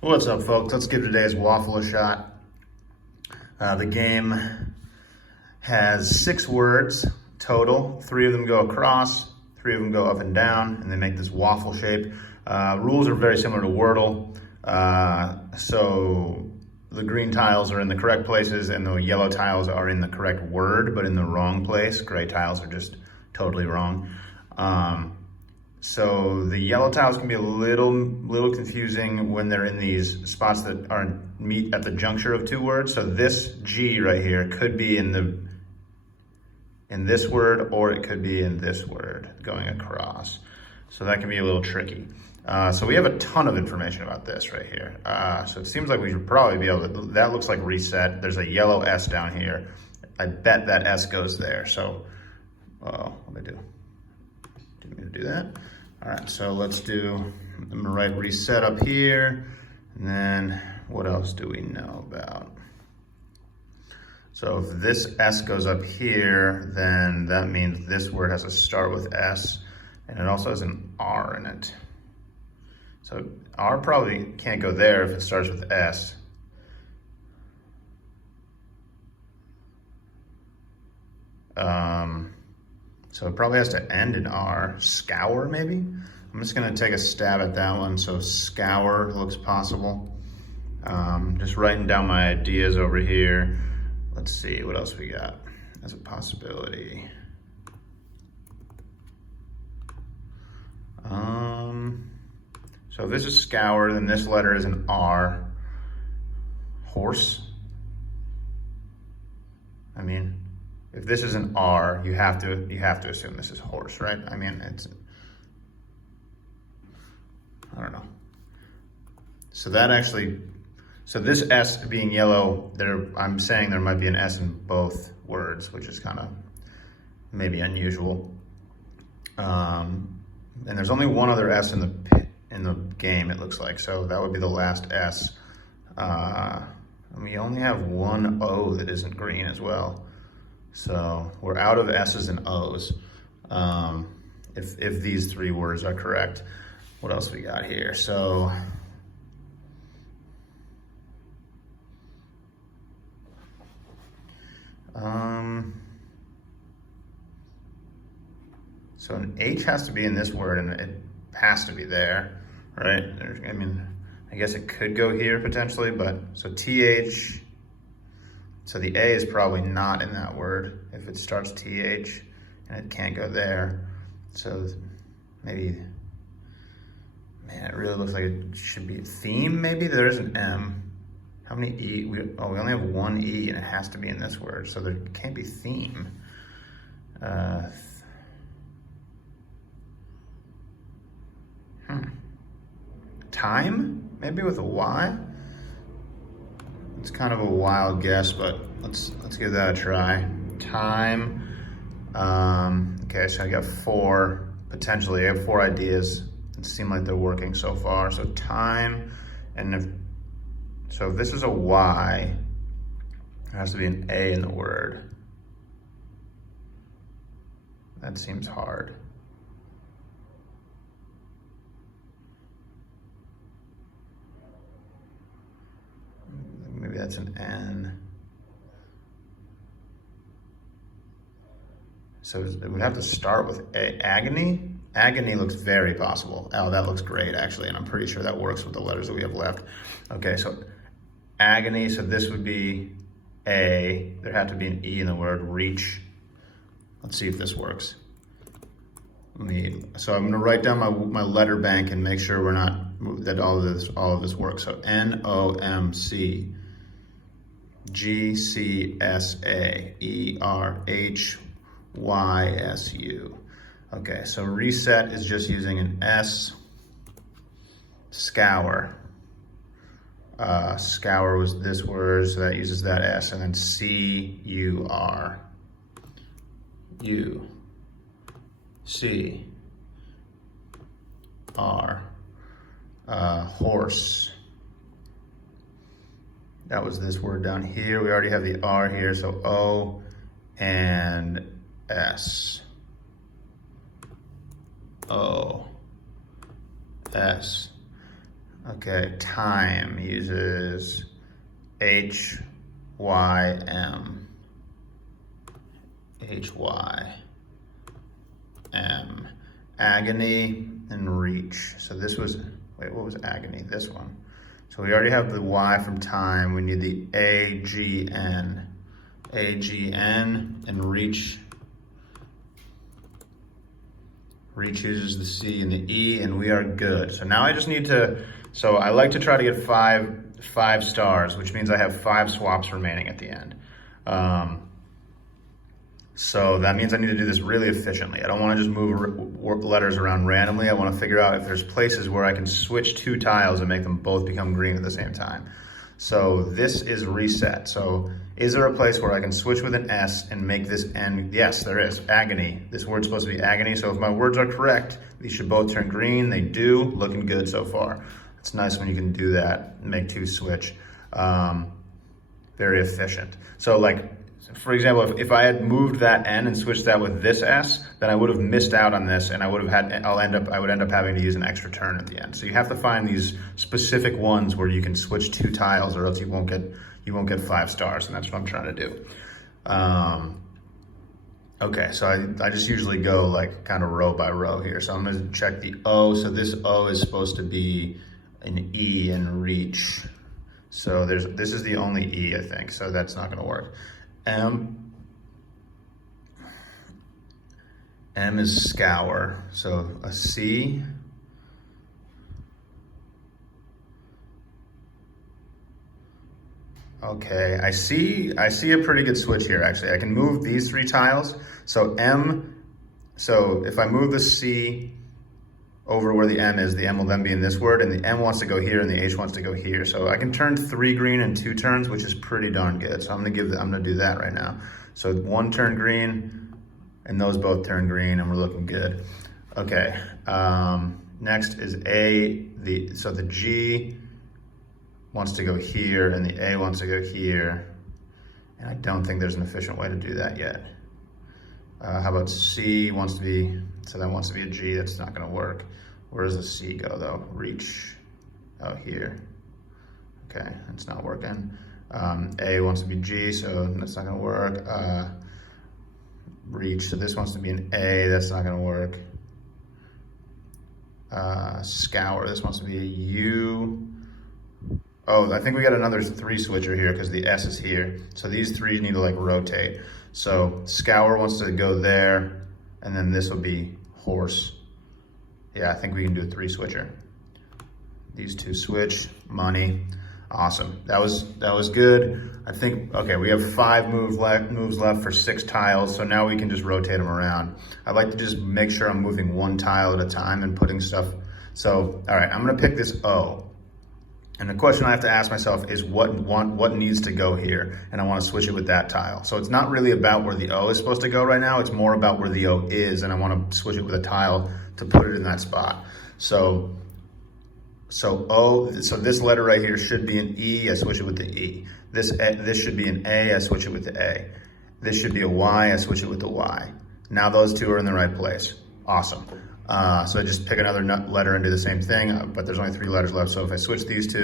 What's up, folks? Let's give today's waffle a shot. The game has 6 words total. 3 of them go across, 3 of them go up and down, and they make this waffle shape. Rules are very similar to Wordle. So the green tiles are in the correct places and the yellow tiles are in the correct word, but in the wrong place. Gray tiles are just totally wrong. So the yellow tiles can be a little confusing when they're in these spots that meet at the juncture of 2 words. So this G right here could be in this word, or it could be in this word going across. So that can be a little tricky. So we have a ton of information about this right here. So it seems like we should probably be able to, that looks like reset. There's a yellow S down here. I bet that S goes there. So, what did I do? Didn't mean to do that. All right, so let's do, I'm gonna write reset up here. And then what else do we know about? So if this S goes up here, then that means this word has to start with S, and it also has an R in it. So R probably can't go there if it starts with S. So it probably has to end in R. Scour, maybe? I'm just gonna take a stab at that one. So scour looks possible. Just writing down my ideas over here. Let's see, what else we got as a possibility. So if this is scour, then this letter is an R. Horse. I mean, if this is an R, you have to assume this is horse, right? I mean, I don't know. So that actually, so this S being yellow, I'm saying there might be an S in both words, which is kind of maybe unusual. And there's only one other S in the game, it looks like. So that would be the last S. And we only have one O that isn't green as well. So we're out of S's and O's, if these 3 words are correct. What else we got here? So, so an H has to be in this word, and it has to be there, right? I mean, I guess it could go here potentially, but so TH. So the A is probably not in that word if it starts TH and it can't go there. So maybe, man, it really looks like it should be theme maybe. There's an M. How many E? We only have 1 E and it has to be in this word. So there can't be theme. Time, maybe with a Y. It's kind of a wild guess, but let's give that a try. Time. Okay, so I got 4 potentially. I have 4 ideas. It seems like they're working so far. So time, and if this is a Y, there has to be an A in the word. That seems hard. Maybe that's an N. So it would have to start with agony. Agony looks very possible. Oh, that looks great actually, and I'm pretty sure that works with the letters that we have left. Okay, so agony, so this would be A. There had to be an E in the word, reach. Let's see if this works. So I'm gonna write down my letter bank and make sure that all of this works. So NOMC. GCSAERHYSU. Okay, so reset is just using an S. Scour. Scour was this word, so that uses that S, and then CUR. UCR. Horse. That was this word down here. We already have the R here, so O and S. O, S. Okay, time uses H, Y, M. H, Y, M. Agony and reach. So this was, wait, what was agony? This one. So we already have the Y from time. We need the A, G, N. A, G, N, and reach. Reach uses the C and the E, and we are good. So now I just need to, so I like to try to get five stars, which means I have 5 swaps remaining at the end. So that means I need to do this really efficiently. I don't want to just move letters around randomly. I want to figure out if there's places where I can switch 2 tiles and make them both become green at the same time. So this is reset. So is there a place where I can switch with an S and make this N? Yes, there is. Agony. This word's supposed to be agony. So if my words are correct, these should both turn green. They do. Looking good so far. It's nice when you can do that and make 2 switch. Very efficient. So like, for example, if I had moved that N and switched that with this S, then I would have missed out on this, and I would end up having to use an extra turn at the end. So you have to find these specific ones where you can switch 2 tiles, or else you won't get 5 stars, and that's what I'm trying to do. Okay, so I just usually go like kind of row by row here. So I'm gonna check the O. So this O is supposed to be an E in reach. So this is the only E, I think. So that's not gonna work. M is scour, so a C. Okay, I see a pretty good switch here actually. I can move these 3 tiles. So M, so if I move the C over where the M is, the M will then be in this word, and the M wants to go here and the H wants to go here. So I can turn 3 green in 2 turns, which is pretty darn good. So I'm gonna do that right now. So 1 turn green, and those both turn green, and we're looking good. Okay, next is A, so the G wants to go here, and the A wants to go here. And I don't think there's an efficient way to do that yet. How about C wants to be, so that wants to be a G, that's not gonna work. Where does the C go though? Reach, oh here. Okay, it's not working. A wants to be G, so that's not gonna work. Reach, so this wants to be an A, that's not gonna work. Scour, this wants to be a U. Oh, I think we got another 3 switcher here because the S is here. So these 3 need to like rotate. So scour wants to go there, and then this will be horse. Yeah, I think we can do a 3 switcher. These 2 switch, money, awesome. That was good. I think, okay, we have 5 moves left for 6 tiles, so now we can just rotate them around. I'd like to just make sure I'm moving 1 tile at a time and putting stuff. So, all right, I'm gonna pick this O. And the question I have to ask myself is what needs to go here? And I want to switch it with that tile. So it's not really about where the O is supposed to go right now. It's more about where the O is, and I want to switch it with a tile to put it in that spot. So this letter right here should be an E. I switch it with the E. This should be an A. I switch it with the A. This should be a Y. I switch it with the Y. Now those 2 are in the right place. Awesome. So I just pick another letter and do the same thing, but there's only 3 letters left. So if I switch these 2,